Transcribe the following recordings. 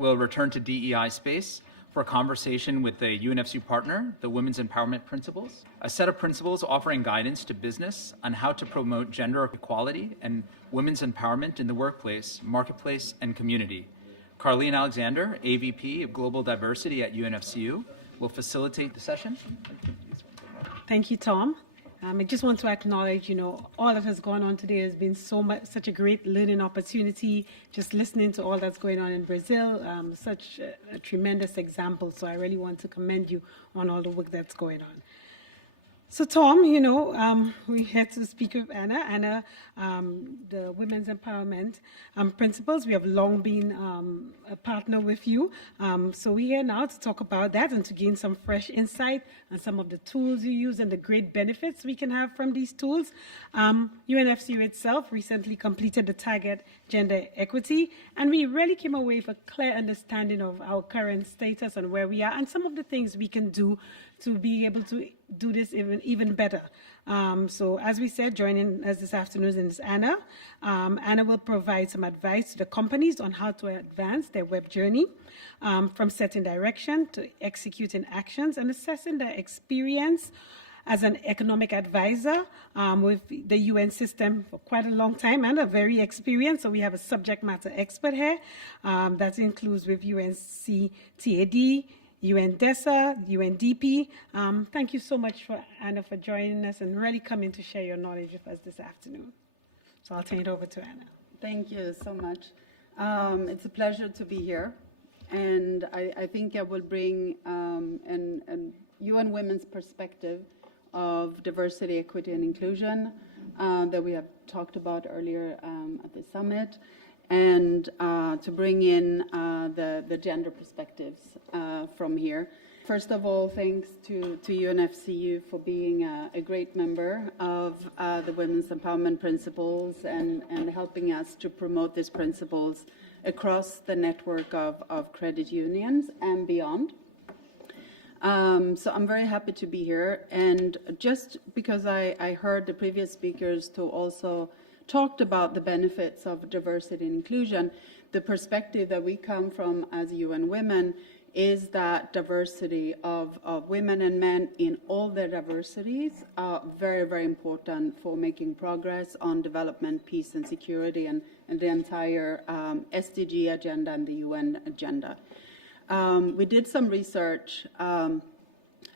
we'll return to DEI space for a conversation with a UNFCU partner, the Women's Empowerment Principles, a set of principles offering guidance to business on how to promote gender equality and women's empowerment in the workplace, marketplace, and community. Carleen Alexander, AVP of Global Diversity at UNFCU, will facilitate the session. Thank you, Tom. I just want to acknowledge, all that has gone on today has been such a great learning opportunity, just listening to all that's going on in Brazil, such a tremendous example. So I really want to commend you on all the work that's going on. So Tom, we had to speak with Anna. Anna, the Women's Empowerment Principles, we have long been a partner with you. So we're here now to talk about that and to gain some fresh insight on some of the tools you use and the great benefits we can have from these tools. UNFCU itself recently completed the Target Gender Equity, and we really came away with a clear understanding of our current status and where we are and some of the things we can do to be able to do this even better. So as we said, joining us this afternoon is Anna. Anna will provide some advice to the companies on how to advance their web journey, from setting direction to executing actions and assessing their experience as an economic advisor with the UN system for quite a long time and a very experienced. So we have a subject matter expert here that includes with UNCTAD, UNDESA, UNDP. Thank you so much, Anna, for joining us and really coming to share your knowledge with us this afternoon. So I'll turn it over to Anna. Thank you so much. It's a pleasure to be here. And I think I will bring an UN Women's perspective of diversity, equity, and inclusion that we have talked about earlier at the summit, and to bring in the gender perspectives from here. First of all, thanks to UNFCU for being a great member of the Women's Empowerment Principles and helping us to promote these principles across the network of credit unions and beyond. So I'm very happy to be here, and just because I heard the previous speakers to also talked about the benefits of diversity and inclusion, the perspective that we come from as UN Women is that diversity of women and men in all their diversities are very, very important for making progress on development, peace, and security, and the entire SDG agenda and the UN agenda. We did some research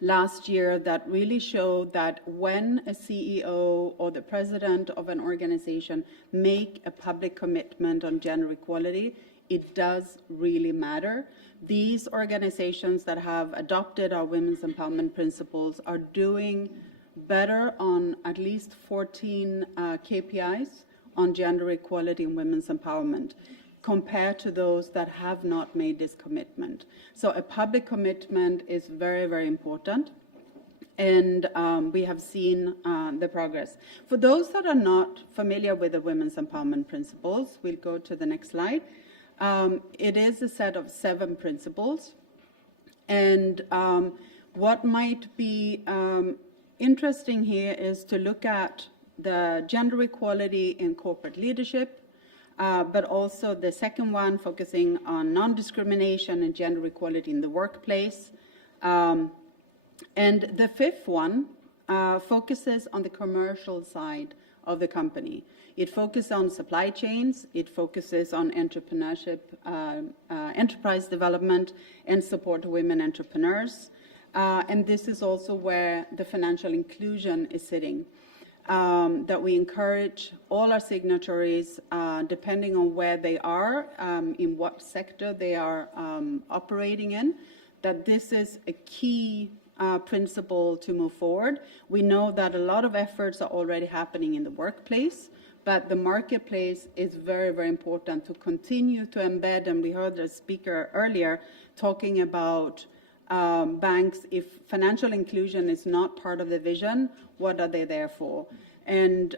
last year that really showed that when a CEO or the president of an organization make a public commitment on gender equality, it does really matter. These organizations that have adopted our women's empowerment principles are doing better on at least 14 KPIs on gender equality and women's empowerment, compared to those that have not made this commitment. So a public commitment is very, very important, and we have seen the progress. For those that are not familiar with the Women's Empowerment Principles, we'll go to the next slide. It is a set of 7 principles, and what might be interesting here is to look at the gender equality in corporate leadership, but also the second one focusing on non-discrimination and gender equality in the workplace. And the 5th one focuses on the commercial side of the company. It focuses on supply chains, it focuses on entrepreneurship, enterprise development, and support to women entrepreneurs. And this is also where the financial inclusion is sitting. That we encourage all our signatories, depending on where they are, in what sector they are operating in, that this is a key principle to move forward. We know that a lot of efforts are already happening in the workplace, but the marketplace is very, very important to continue to embed, and we heard the speaker earlier talking about banks. If financial inclusion is not part of the vision, what are they there for? And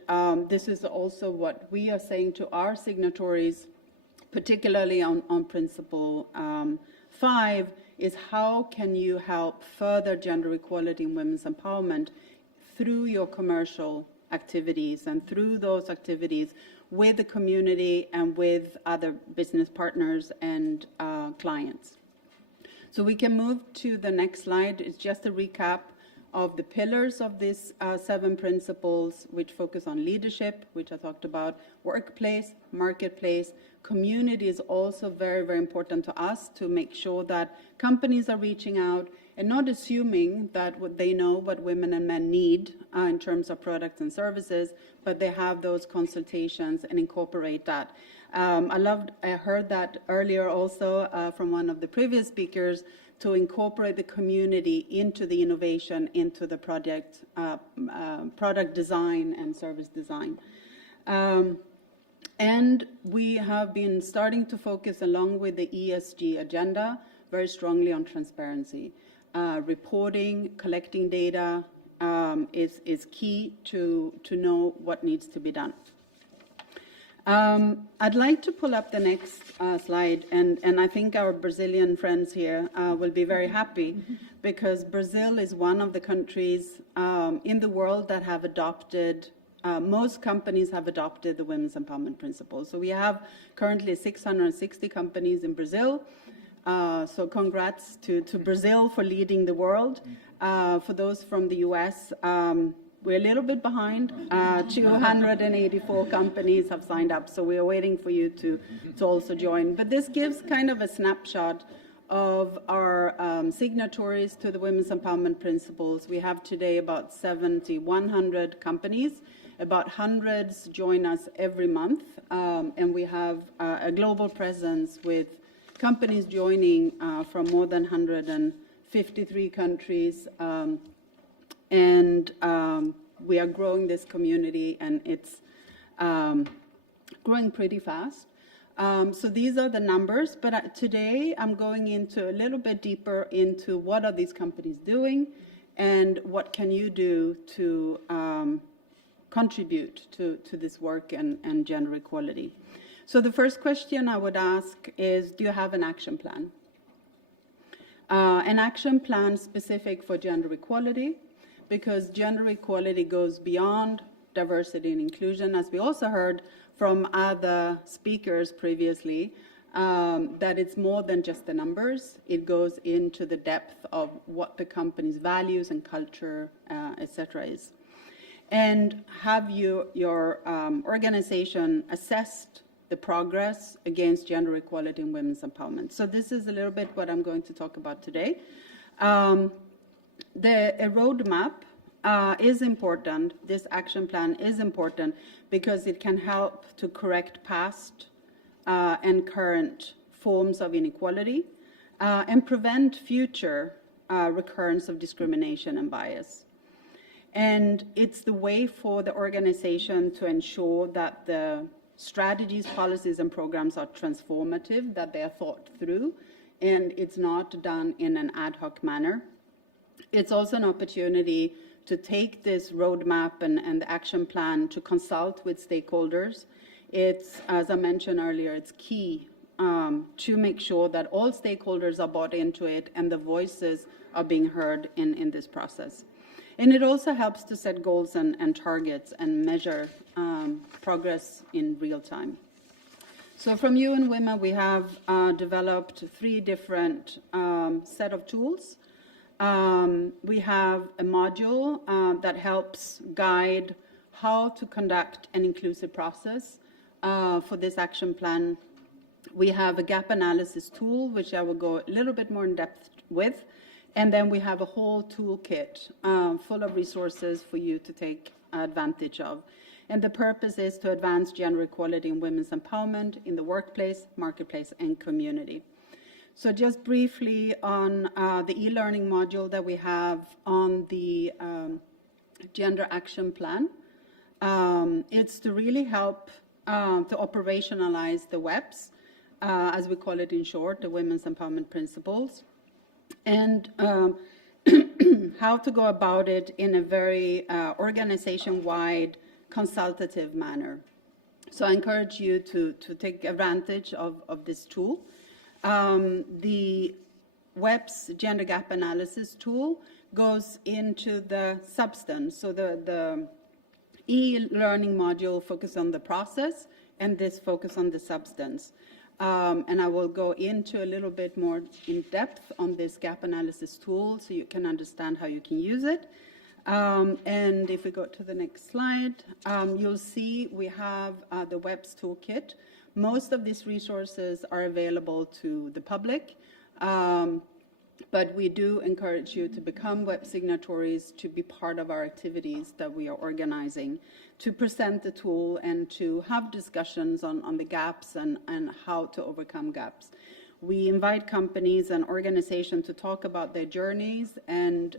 this is also what we are saying to our signatories, particularly on Principle 5, is how can you help further gender equality and women's empowerment through your commercial activities, and through those activities with the community and with other business partners and clients. So we can move to the next slide. It's just a recap of the pillars of these 7 principles, which focus on leadership, which I talked about, workplace, marketplace. Community is also very, very important to us to make sure that companies are reaching out and not assuming that what they know what women and men need in terms of products and services, but they have those consultations and incorporate that. I heard that earlier also from one of the previous speakers, to incorporate the community into the innovation, into the product design and service design. And we have been starting to focus, along with the ESG agenda, very strongly on transparency. Reporting, collecting data is key to know what needs to be done. I'd like to pull up the next slide, and I think our Brazilian friends here will be very happy, because Brazil is one of the countries in the world that have adopted, most companies have adopted the Women's Empowerment Principles. So we have currently 660 companies in Brazil. So congrats to Brazil for leading the world. For those from the US, we're a little bit behind. 284 companies have signed up, so we are waiting for you to also join. But this gives kind of a snapshot of our signatories to the Women's Empowerment Principles. We have today about 100 companies. About hundreds join us every month, and we have a global presence with companies joining from more than 153 countries. And we are growing this community, and it's growing pretty fast. So these are the numbers, but today I'm going into a little bit deeper into what are these companies doing and what can you do to contribute to this work and gender equality. So the first question I would ask is, do you have an action plan? An action plan specific for gender equality, because gender equality goes beyond diversity and inclusion, as we also heard from other speakers previously, that it's more than just the numbers. It goes into the depth of what the company's values and culture, etc. is. And have your organization assessed the progress against gender equality and women's empowerment? So this is a little bit what I'm going to talk about today. A roadmap is important. This action plan is important because it can help to correct past and current forms of inequality and prevent future recurrence of discrimination and bias. And it's the way for the organization to ensure that the strategies, policies, and programs are transformative, that they are thought through, and it's not done in an ad hoc manner. It's also an opportunity to take this roadmap and the action plan to consult with stakeholders. It's, as I mentioned earlier, it's key to make sure that all stakeholders are bought into it and the voices are being heard in this process. And it also helps to set goals and targets and measure progress in real time. So from UN Women, we have developed 3 different set of tools. We have a module that helps guide how to conduct an inclusive process for this action plan. We have a gap analysis tool, which I will go a little bit more in depth with. And then we have a whole toolkit full of resources for you to take advantage of. And the purpose is to advance gender equality and women's empowerment in the workplace, marketplace, and community. So just briefly on the e-learning module that we have on the gender action plan. It's to really help to operationalize the WEPs, as we call it in short, the Women's Empowerment Principles, and how to go about it in a very organization-wide consultative manner. So I encourage you to take advantage of this tool. The WEP's gender gap analysis tool goes into the substance. So the e-learning module focuses on the process, and this focus on the substance. And I will go into a little bit more in depth on this gap analysis tool so you can understand how you can use it. And if we go to the next slide, you'll see we have the WEBS Toolkit. Most of these resources are available to the public, but we do encourage you to become web signatories, to be part of our activities that we are organizing, to present the tool and to have discussions on the gaps and how to overcome gaps. We invite companies and organizations to talk about their journeys and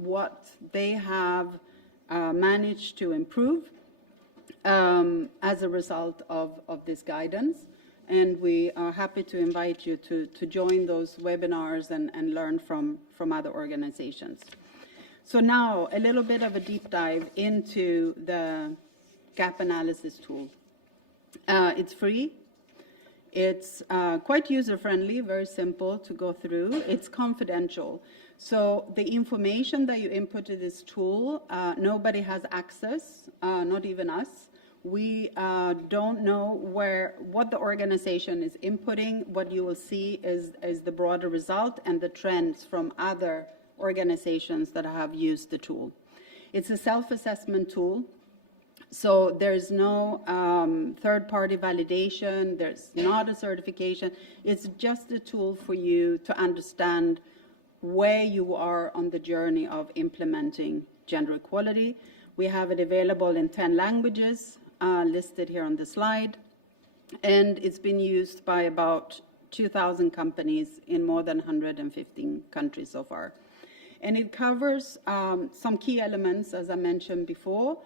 what they have managed to improve as a result of this guidance. And we are happy to invite you to join those webinars and learn from other organizations. So now a little bit of a deep dive into the gap analysis tool. It's free. It's quite user-friendly, very simple to go through. It's confidential. So the information that you input to this tool, nobody has access, not even us. We don't know what the organization is inputting. What you will see is the broader result and the trends from other organizations that have used the tool. It's a self-assessment tool. So there's no third-party validation, there's not a certification. It's just a tool for you to understand where you are on the journey of implementing gender equality. We have it available in 10 languages, listed here on the slide, and it's been used by about 2,000 companies in more than 115 countries so far. And it covers some key elements, as I mentioned before.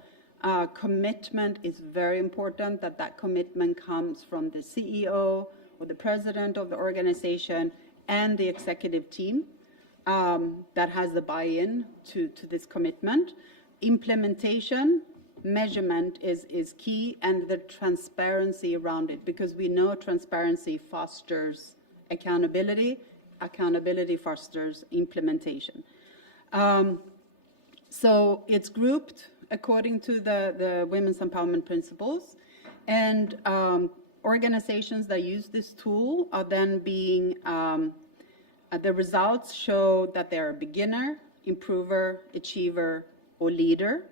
Commitment is very important, that commitment comes from the CEO or the president of the organization and the executive team that has the buy-in to this commitment. Implementation, measurement is key, and the transparency around it, because we know transparency fosters accountability, accountability fosters implementation. So it's grouped according to the Women's Empowerment Principles, and organizations that use this tool are then being, the results show that they're a beginner, improver, achiever, or leader,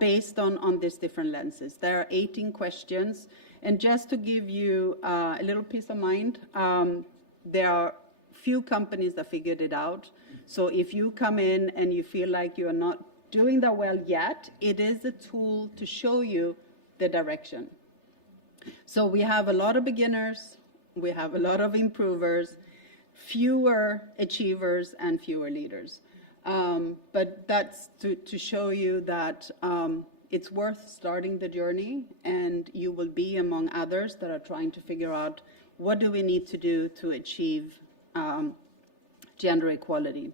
based on these different lenses. There are 18 questions, and just to give you a little peace of mind, there are few companies that figured it out. So if you come in and you feel like you are not doing that well yet, it is a tool to show you the direction. So we have a lot of beginners, we have a lot of improvers, fewer achievers, and fewer leaders. But that's to show you that it's worth starting the journey, and you will be among others that are trying to figure out what do we need to do to achieve gender equality.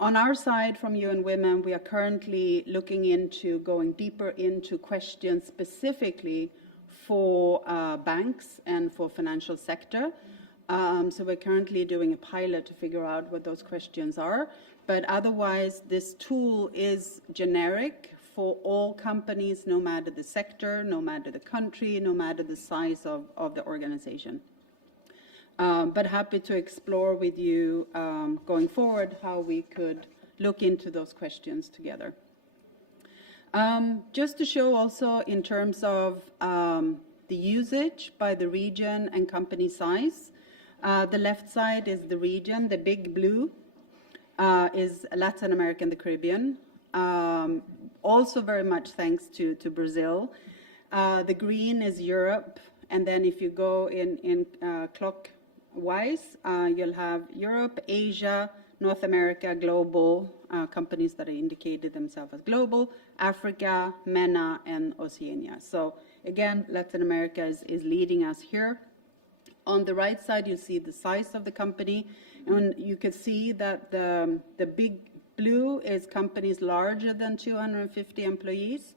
On our side, from UN Women, we are currently looking into going deeper into questions specifically for banks and for financial sector. So we're currently doing a pilot to figure out what those questions are. But otherwise, this tool is generic for all companies, no matter the sector, no matter the country, no matter the size of the organization. But happy to explore with you going forward how we could look into those questions together. Just to show also in terms of the usage by the region and company size, the left side is the region. The big blue is Latin America and the Caribbean. Also very much thanks to Brazil. The green is Europe, and then if you go in clockwise, you'll have Europe, Asia, North America, global, companies that indicated themselves as global, Africa, MENA, and Oceania. So again, Latin America is leading us here. On the right side, you see the size of the company, and you can see that the big blue is companies larger than 250 employees.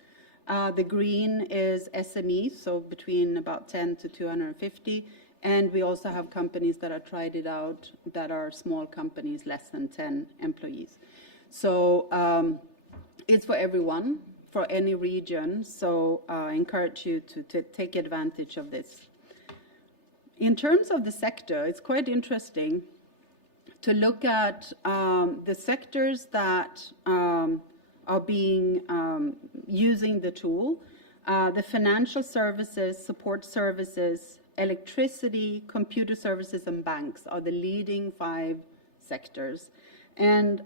The green is SMEs, so between about 10 to 250. And we also have companies that have tried it out that are small companies, less than 10 employees. So it's for everyone. for any region, so I encourage you to take advantage of this. In terms of the sector, it's quite interesting to look at the sectors that are being using the tool. The financial services, support services, electricity, computer services, and banks are the leading 5 sectors. And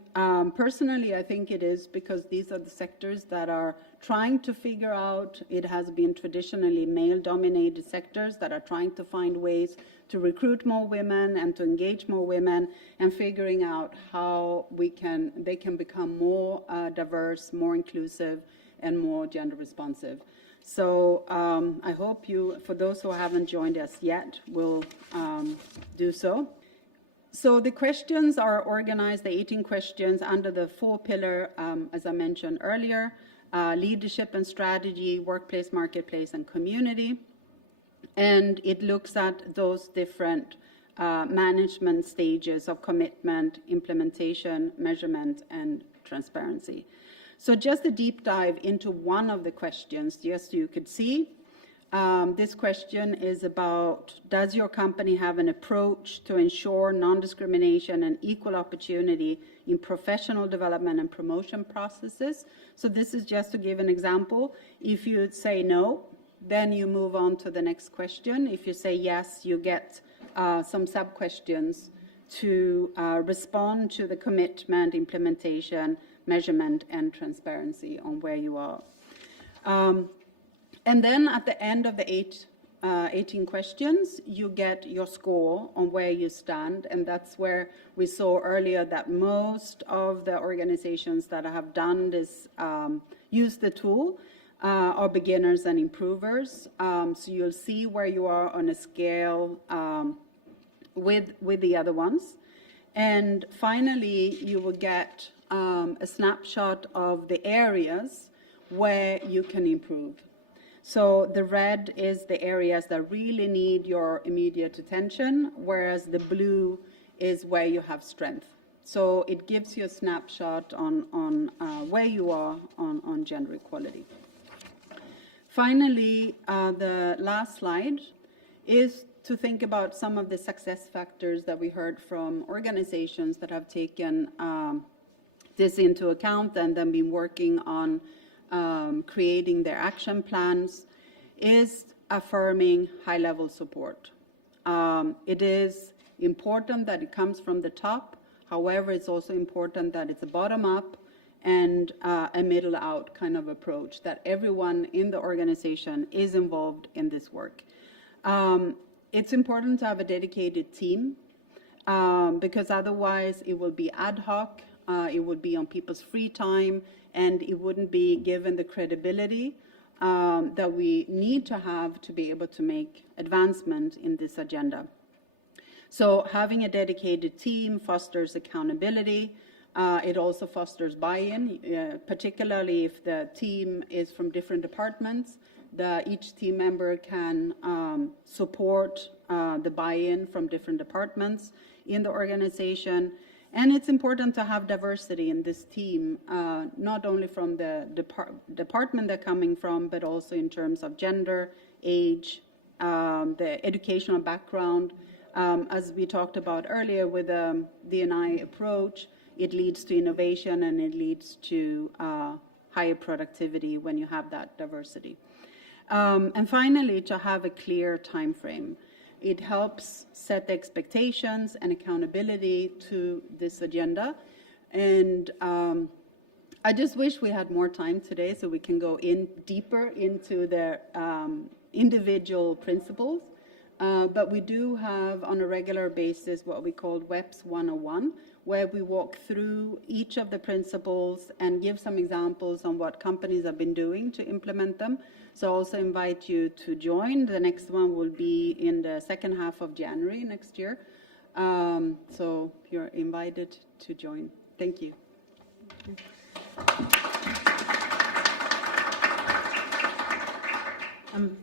personally, I think it is because these are the sectors that are trying to figure out, it has been traditionally male-dominated sectors that are trying to find ways to recruit more women and to engage more women, and figuring out how they can become more diverse, more inclusive, and more gender responsive. So I hope you, for those who haven't joined us yet, will do so. So the questions are organized, the 18 questions, under the 4-pillar, as I mentioned earlier, leadership and strategy, workplace, marketplace, and community. And it looks at those different management stages of commitment, implementation, measurement, and transparency. So just a deep dive into one of the questions, just so you could see. This question is about, does your company have an approach to ensure non-discrimination and equal opportunity in professional development and promotion processes? So this is just to give an example. If you say no, then you move on to the next question. If you say yes, you get some sub-questions to respond to the commitment, implementation, measurement, and transparency on where you are. And then at the end of the 18 questions, you get your score on where you stand, and that's where we saw earlier that most of the organizations that have done this, use the tool, are beginners and improvers. So you'll see where you are on a scale with the other ones. And finally, you will get a snapshot of the areas where you can improve. So the red is the areas that really need your immediate attention, whereas the blue is where you have strength. So it gives you a snapshot on where you are on gender equality. Finally, the last slide is to think about some of the success factors that we heard from organizations that have taken this into account and then been working on creating their action plans, is affirming high-level support. It is important that it comes from the top. However, it's also important that it's a bottom-up and a middle-out kind of approach, that everyone in the organization is involved in this work. It's important to have a dedicated team because otherwise it will be ad hoc, it would be on people's free time, and it wouldn't be given the credibility that we need to have to be able to make advancement in this agenda. So having a dedicated team fosters accountability. It also fosters buy-in, particularly if the team is from different departments. Each team member can support the buy-in from different departments in the organization. And it's important to have diversity in this team, not only from the department they're coming from, but also in terms of gender, age, the educational background. As we talked about earlier with the D&I approach, it leads to innovation and it leads to higher productivity when you have that diversity. And finally, to have a clear time frame. It helps set the expectations and accountability to this agenda. And I just wish we had more time today so we can go in deeper into the individual principles. But we do have on a regular basis what we call WEPS 101, where we walk through each of the principles and give some examples on what companies have been doing to implement them. So I also invite you to join. The next one will be in the second half of January next year. So you're invited to join. Thank you.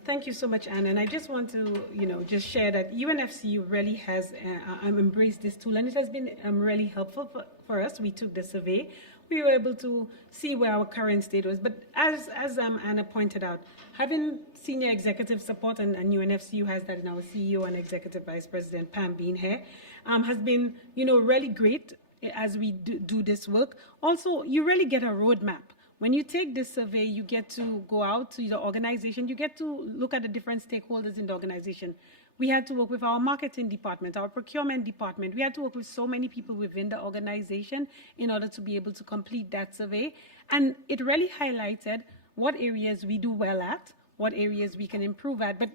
Thank you so much, Anna. And I just want to, just share that UNFCU really has embraced this tool, and it has been really helpful for us. We took the survey we were able to see where our current state was. But as Anna pointed out, having senior executive support, and UNFCU has that in our CEO and Executive Vice President Pam being here, has been, really great as we do this work. Also, you really get a roadmap. When you take this survey, you get to go out to the organization, you get to look at the different stakeholders in the organization. We had to work with our marketing department, our procurement department. We had to work with so many people within the organization in order to be able to complete that survey. And it really highlighted what areas we do well at, what areas we can improve at. But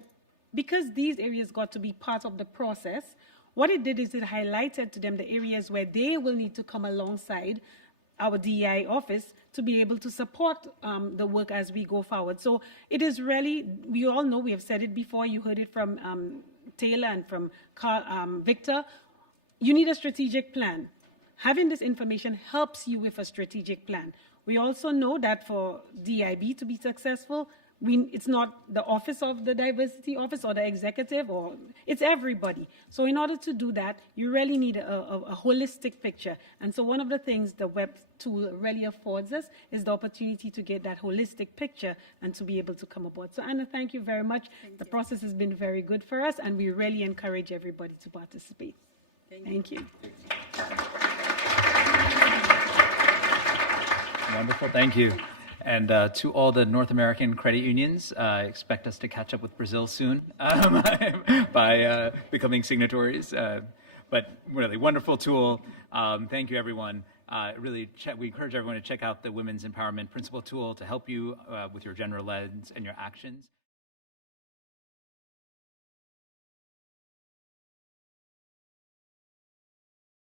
because these areas got to be part of the process, what it did is it highlighted to them the areas where they will need to come alongside our DEI office to be able to support the work as we go forward. So it is really, we all know, we have said it before, you heard it from Taylor and from Victor, you need a strategic plan. Having this information helps you with a strategic plan. We also know that for DIB to be successful, it's not the office of the diversity office or the executive, or it's everybody. So in order to do that, you really need a holistic picture. And so one of the things the web tool really affords us is the opportunity to get that holistic picture and to be able to come aboard. So Anna, thank you very much. The process has been very good for us, and we really encourage everybody to participate. Thank you. Wonderful, thank you. And to all the North American credit unions, expect us to catch up with Brazil soon by becoming signatories. But really, wonderful tool. Thank you, everyone. We encourage everyone to check out the Women's Empowerment Principle tool to help you with your gender lens and your actions.